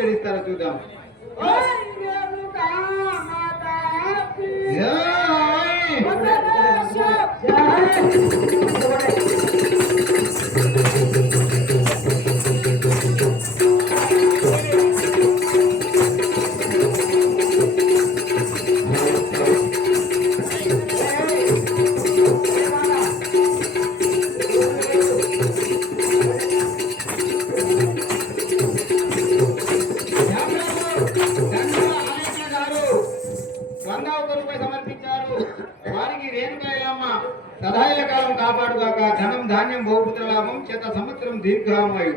ముచ్చడిస్తారో చూద్దాం. సదాయిల కాలం కాపాడుగాక ధనం ధాన్యం బహుపుత్ర లాభం చేత సంవత్సరం దీర్ఘామయు.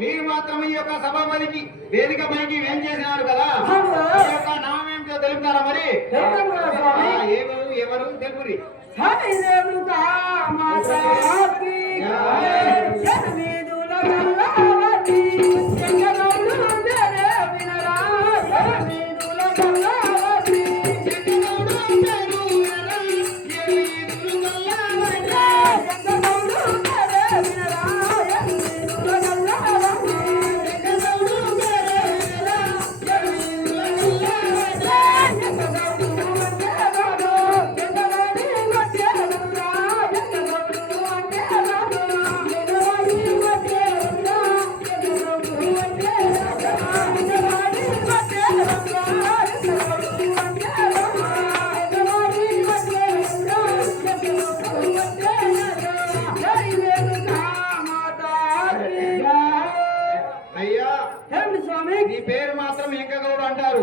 మీరు మాత్రం ఈ యొక్క సభాపతికి వేదిక పైకి ఏం చేసినారు కదా, ఈ యొక్క నామం ఏమిటో తెలుపుతారా? మరి ఎవరు ఎవరు తెలుపురి. నీ పేరు మాత్రం ఎంకగౌడు అంటారు.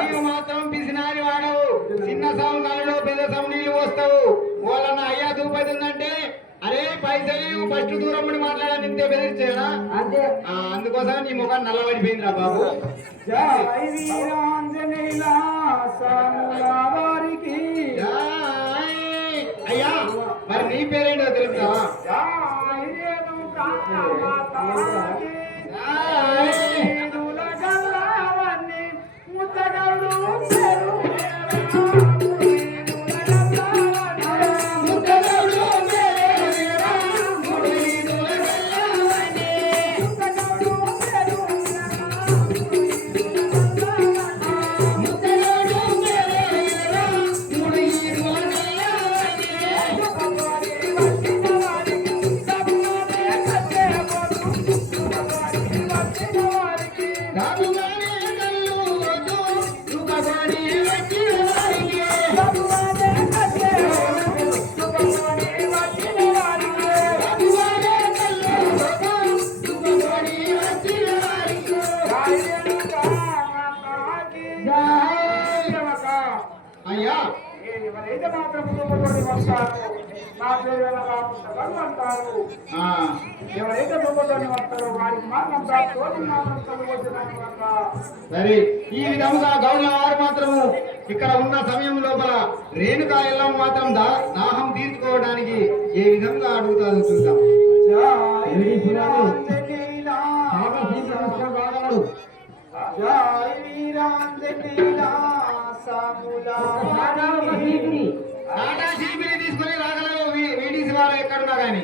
నీవు మాత్రం పిసినారి వాడవు. చిన్న సౌండ్ కలలో పెద్ద సౌండ్ నీళ్ళు వస్తావు. వాళ్ళన్న అయ్యా దూపైతుందంటే అరే పైసలు ఫస్ట్ దూరం ఉండి మాట్లాడాలని ఇంతే బెదిరించేనా? అందుకోసం నీ ముఖం నల్లబడిపోయిందిరా బాబు. అయ్యా మరి నీ పేరేంటో తెలుపుతావా? అయ్యా ఎవరైతే మాత్రం వస్తారు నా పేరు అంటారు. ఎవరైతే దుబ్బతోని వస్తారో వారికి మాత్రం సరే. ఈ విధముగా గౌడ్ల వారు మాత్రము ఇక్కడ ఉన్న సమయం లోపల రేణుకా ఎల్లమ్మ మాత్రం దాహం తీర్చుకోవడానికి ఏ విధంగా అడుగుతారో చూద్దాం. తీసుకుని రాగలరు వీడీసీ వారు ఎక్కడున్నా కానీ.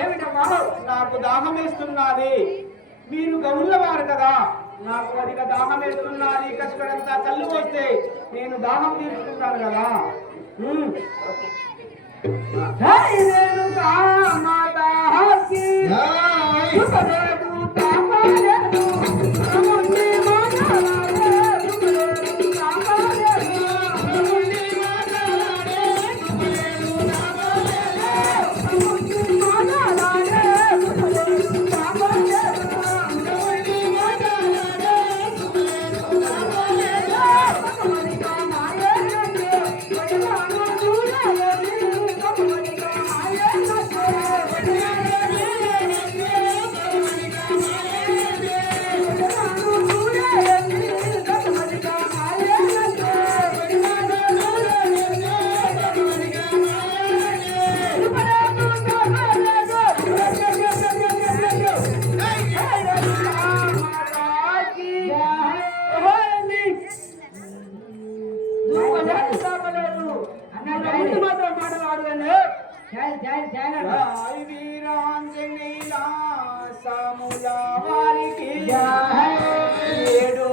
ఏమిటమ్మా? నాకు దాహం వేస్తున్నది. మీరు గౌళ్ళవారు కదా, నాకు అదిగా దాహం వేస్తున్నది. కష్టపడంతా కళ్ళు వస్తే నేను దాహం తీసుకుంటాను కదా. వీరాంజనేయ సాముల వారికి ఏడు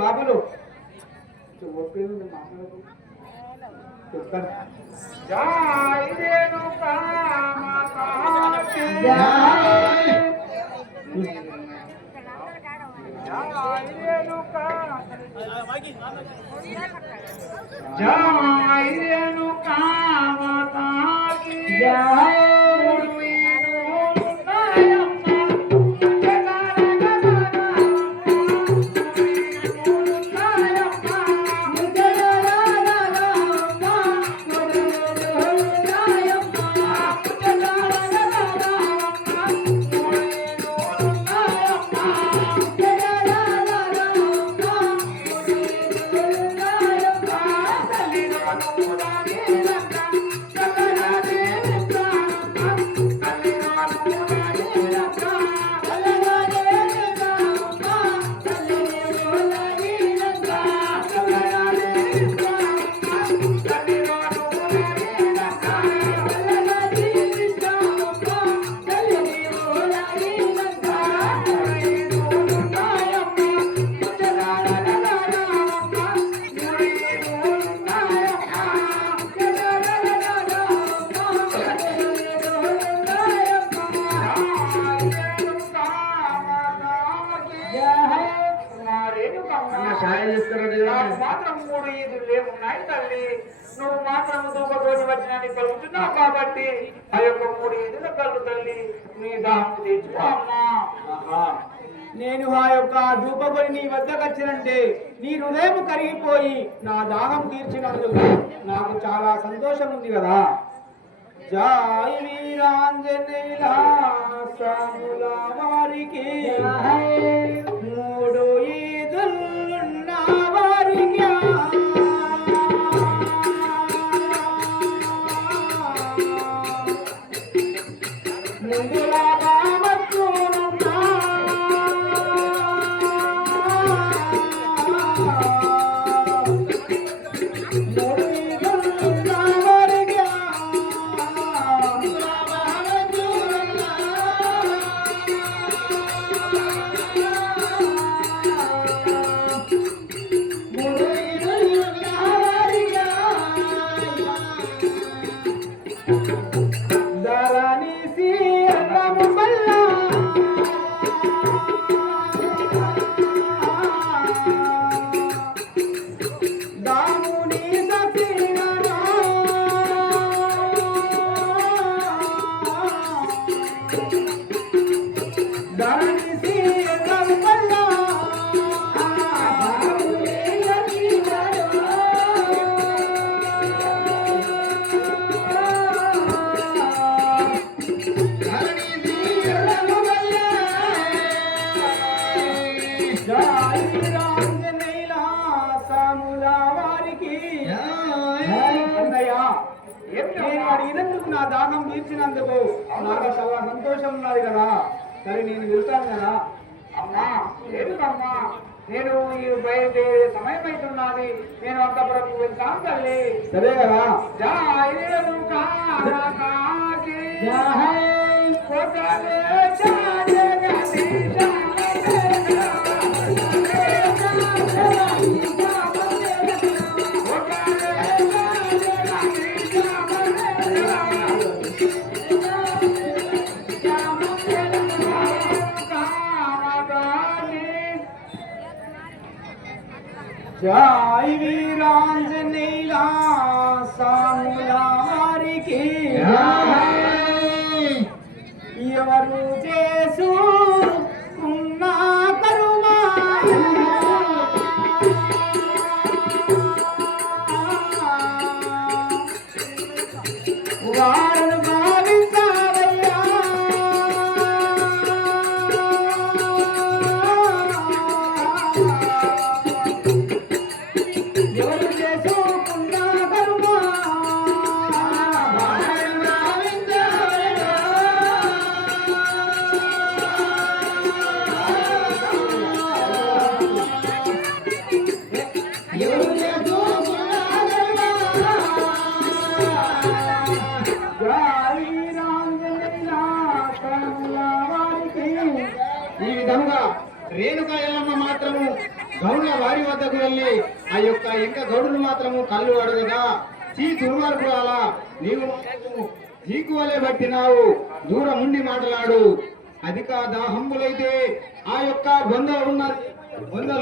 బాబులు చెప్తాను. జై రేణుకా మాతాకి జై రేణుకా మాతాకి జై మాత్రం 3 ఈదులు లేవున్నాయి తల్లి. నువ్వు మాత్రం దూపతోటి వచ్చినని కలుగుతున్నావు కాబట్టి ఆ యొక్క 3 ఈదుల కళ్ళు తల్లి నీ దాహం తెచ్చుకో అమ్మా. నేను ఆ యొక్క ధూపకొని నీ వద్దకు వచ్చినంటే నీ హృదయం కరిగిపోయి నా దాహం తీర్చినందుకు నాకు చాలా సంతోషం ఉంది కదా. జై వీరాంజనేయ సాముల వారికి 3 ఈదులున్న వారికి ముందులాగా వచ్చునన్నా అడిగినందుకు నా దానం తీర్చినందుకు నాకు చాలా సంతోషం ఉన్నది కదా. సరే నేను వెళ్తాను కదా. అమ్మా లేదమ్మా, నేను ఈ బయలుదేరే సమయం అవుతున్నది. నేను అంతవరకు వెళ్తాను తల్లి. సరే కదా. జై వీరాంజనేయ సాముల వారికి ఎవరు చేసుకున్న కరుమా వారను భావించావయ్యా. ఎవరు చేసుకున్న కరుమా వారను భావించావయ్యా. ఎవరు చేసుకున్న ఈ విధంగా రేణుకా ఎల్లమ్మ మాత్రము గౌడ్ల వారి వద్దకు వెళ్ళి ఆ యొక్క ఇంకా గౌడులు మాత్రము కళ్ళు అడుగుగా చీ దుర్మార్గురాలా నీవు నీకు వలె పట్టినావు దూరం ఉండి మాట్లాడు అధిక దాహంబులైతే ఆ యొక్క బొంద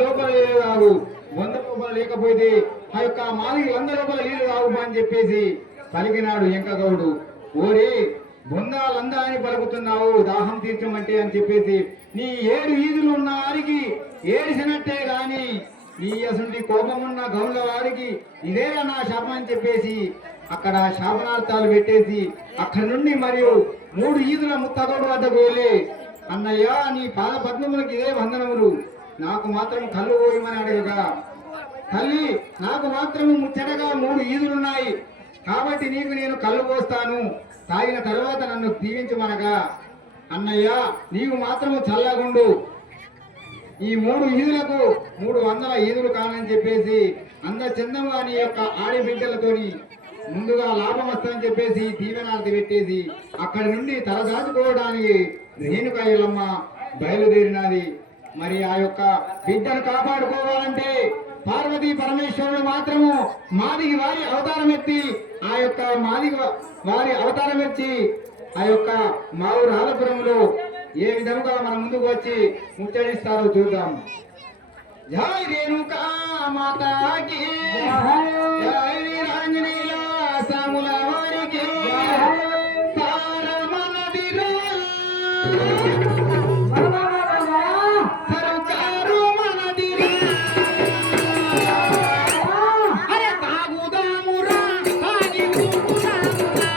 లోపల కావు బొంద లోపల లేకపోతే ఆ యొక్క మాదిగలంద లోపల నీళ్ళు కావు అని చెప్పేసి పలికినాడు ఎంకగౌడు. ఓరి బొందాలందా అని పలుకుతున్నావు దాహం తీర్చమంటే అని చెప్పేసి నీ 7 వీధులు ఉన్న వారికి ఏడిసినట్టే గాని నీ అసంటి కోపమున్న గౌండ్ల వారికి ఇదేరా నా శాపం అని చెప్పేసి అక్కడ శాపనార్థాలు పెట్టేసి అక్కడి నుండి మరియు 3 ఈదుల ముత్తగౌడు వద్దకు వెళ్ళి అన్నయ్య నీ పాద పద్మములకు ఇదే వందనములు నాకు మాత్రం కళ్ళు పోయమని అడగగా తల్లి నాకు మాత్రం ముచ్చటగా 3 ఈదులున్నాయి కాబట్టి నీకు నేను కళ్ళు పోస్తాను తాగిన తర్వాత నన్ను దీవించమనగా అన్నయ్య నీవు మాత్రము చల్లగుండు ఈ 3 ఈదులకు 300 ఈదులు కానని చెప్పేసి చందంగా నీ యొక్క ఆడిబిడ్డలతోని ముందుగా లాభం వస్తుందని చెప్పేసి దీవెనార్థి పెట్టేసి అక్కడి నుండి తలదాచుకోవడానికి రేణుకా ఎల్లమ్మ బయలుదేరినది. మరి ఆ యొక్క బిడ్డను కాపాడుకోవాలంటే పార్వతీ పరమేశ్వరుడు మాత్రము మాదిగి వారి అవతారం ఎత్తి ఆ యొక్క మాదిగి వారి అవతారం ఎత్తి ఆ యొక్క మావు రాలపురంలో ఏ విధంగా మన ముందుకు వచ్చి ముచ్చటిస్తారో చూద్దాం. జై రేణుకా మాతాకి జై వీరాంజనేయ సాముల వారికి సారమనదిరా సరుకారు మనదిరా అరే తాగుదామురా తాగి ఊగుదామురా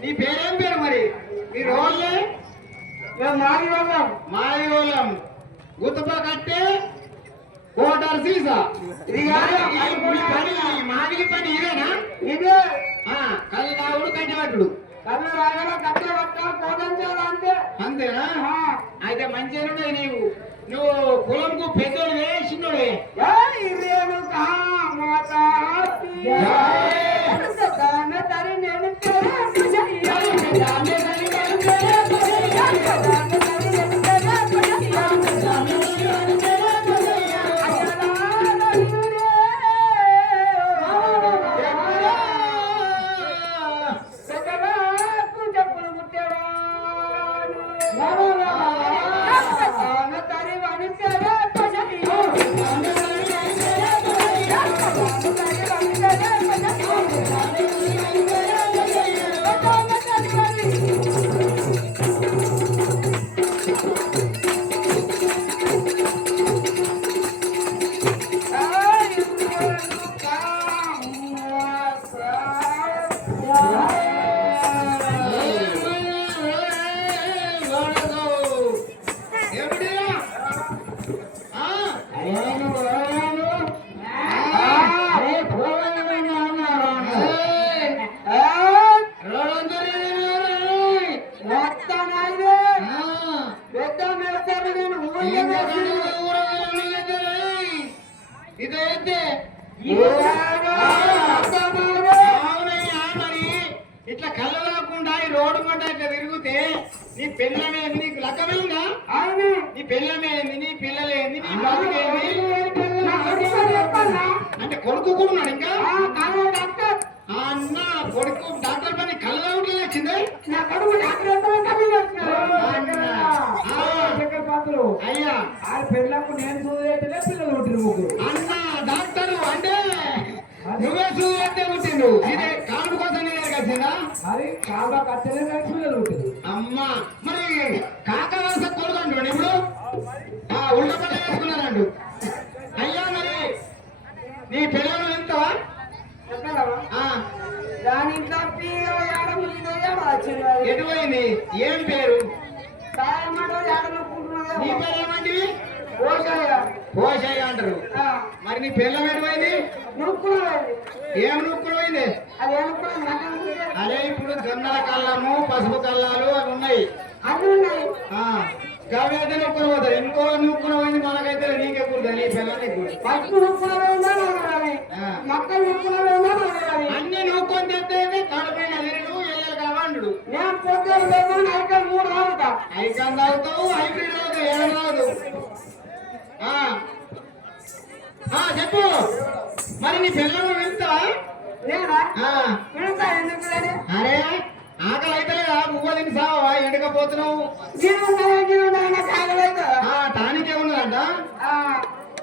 నీ పేరేం పేరు మరి మీ రోల్లే మాదిగోళం గుత్తప కట్టే కోటర్ సీసా ఇది మాదిగి పని ఇదేనా ఇదే కళ్ళు తాగుడు కట్టబట్టుడు కళ్ళు రాగల కట్టె పట్ట కోటంచాలి అంతే అంతేనా అయితే మంచిగా నీవు నువ్వు కులంకు పెద్దోడు వేసినోడే అవునయ్యా, మరి ఇట్లా కళ్ళు లేకుండా ఈ రోడ్డు మంట ఇట్లా తిరిగితే నీ పిల్లమేంది, నీకు లక్కమైందా? నీ పిల్లమేంది, నీ పిల్లలేంది, నీ బతుకేంది? అంటే కొడుకు కూడా ఉన్నాడు ఇంకా? అన్న కొడుకు డాక్టర్ పని కళ్ళు లేకుండా వచ్చింది. అయ్యా పిల్లకు నేను చూసేటలే పిల్లలు పుట్టిన ముగ్గురు అన్న డాక్టర్ అంటే నువ్వే చూస్తే పుట్టిండు. ఇదే కానుక కోసం నేను వచ్చిందా? అది చాలా కట్టలే పిల్లలు పుట్టింది. అమ్మా మరి కాక వలస కొడుకుంటాడు ఇప్పుడు ఉల్ట పట్ట వేసుకున్నానండు. అయ్యా మరి నీ పిల్లలు వెళ్తావా? దాని ఇంట్లో ఎటు పోయింది? ఏం పేరు? నీ పేరు ఏమండి? పోషయ్య అంటారు. మరి నీ పిల్లం ఎటు పోయింది? ఏం నూక్కులు పోయింది? అదే ఇప్పుడు జొన్నల కళ్ళము, పసుపు కళ్ళాలు అవి ఉన్నాయి. గవేద నూక్కులు పోతారు. ఇంకో నూక్కులు పోయింది మనకైతే నీకే కూడదు. నీ పిల్లలకి అన్ని నూక్కొని తెస్తే కడుపైన ఎరుడు ఎల్లలు కావండు. ఐకాన్ తాగుతావు, హైబ్రిడ్ తాగుతావు, ఏడు రాదు. చెప్పు మరి నీ పిల్లలు వెళ్తావా? అరే ఆకలి అయితే పువ్వు తిని సావా? ఎండకపోతున్నావు. టానికే ఉన్నదంట.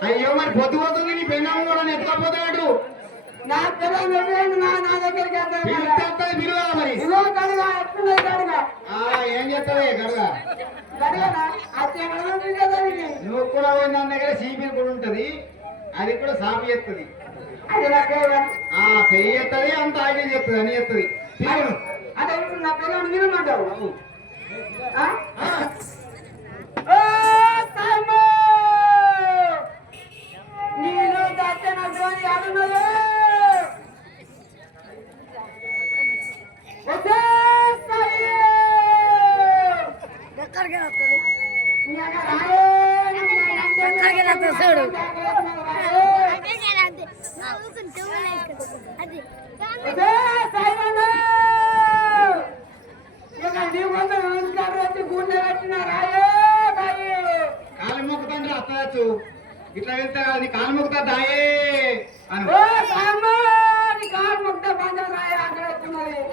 అయ్యో మరి పొద్దు పోతుంది. నీ పెళ్ళాము కూడా ఎత్తుకపోతాడు. నా దగ్గరికి విలువ మరి ఏం చెప్తావే గడుగ? నువ్వు కూడా పోయిన దాని దగ్గర సీపీ కూడా ఉంటది. అది కూడా సాపి ఎత్తది. పెయ్యి ఎత్తది, అంత ఆగి చెప్తుంది అని చెప్తుంది. అదే నా పిల్లలు నిలమంటావు. నేను దర్శన ధ్వని అడుగులు చూడు కాలు మొక్కుతుంటే అత్తచ్చు. ఇట్లా వెళ్తే అది కాలు మొక్కుతా దాయే అని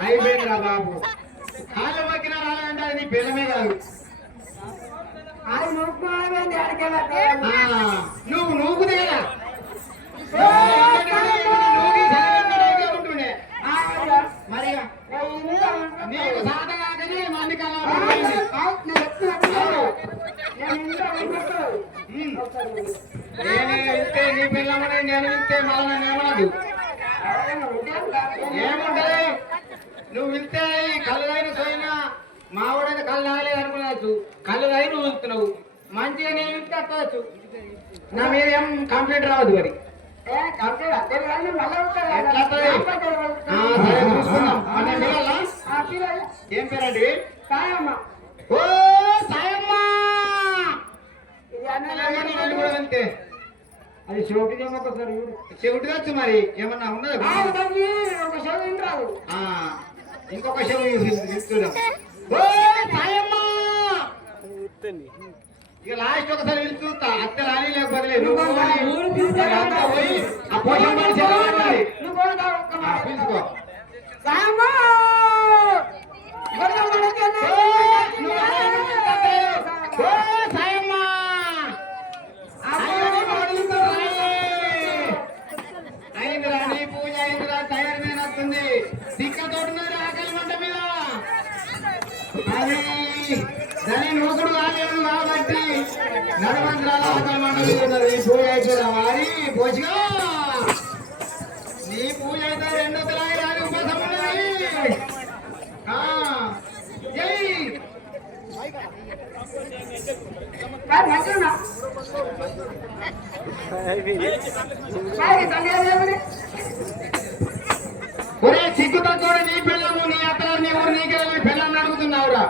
అయిపోయిందిరా బాబు. కాళ్ళు మొక్కిన రాలంటే అది నీ పిల్లమే కాదు. నువ్వు నూకుదే కదా ఉంటుండే. మరి నీకు సాధ కాకనే మంది కల్లా నేనే వెళ్తే నీ పిల్లమని నేను వెళ్తే మళ్ళీ నన్ను ఏమనదు. ఏముంటది? నువ్వు వెళ్తే కళ్ళు అయిన సోయినా మావాడైతే కళ్ళు రాలేదు అనుకున్నాచ్చు. కళ్ళు అయి నువ్వు వెళ్తున్నావు. మంచిగా నేను వెళ్తే అట్టవచ్చు. నా మీద ఏం కంప్లైంట్ రావద్దు. మరి ఏం పేరండి? సాయమ్మ. ఓ సాయమ్మ. కూడా వెళ్తే అది చెవిటిది ఒకసారి చెవిటి వచ్చు. మరి ఏమన్నా ఉన్నది? ఒక చెవి రాదు. ఇంకొక చెవి చూద్దాం. ఓ సాయమ్మ. ఇక లాస్ట్ ఒకసారి వెళ్ళి చూస్తా. అత్త రాని లేకపోతే పోయి ఆ పోషం పిలుచుకో. అయిందిరా నీ పూజ అయిందిరా. తయారు మీద వస్తుంది. దిక్కతోడున్నారు ఆకలి మంట మీద. అది దాని నూకుడు కాలేదు కాబట్టి నడవంతరాల ఆకలి మంట ఉన్నది. పూజ అయిపోయినా వారి పోషగా నీ పూజ అయితే 2 తలాయి రాని ఉపసం ఉన్నది. జై ఒరే సిగ్గుతో కూడా నీ పిల్లము నీ అత్తగారు నీ ఊరు నీకే పిల్లల్ని అడుగుతున్నావురా.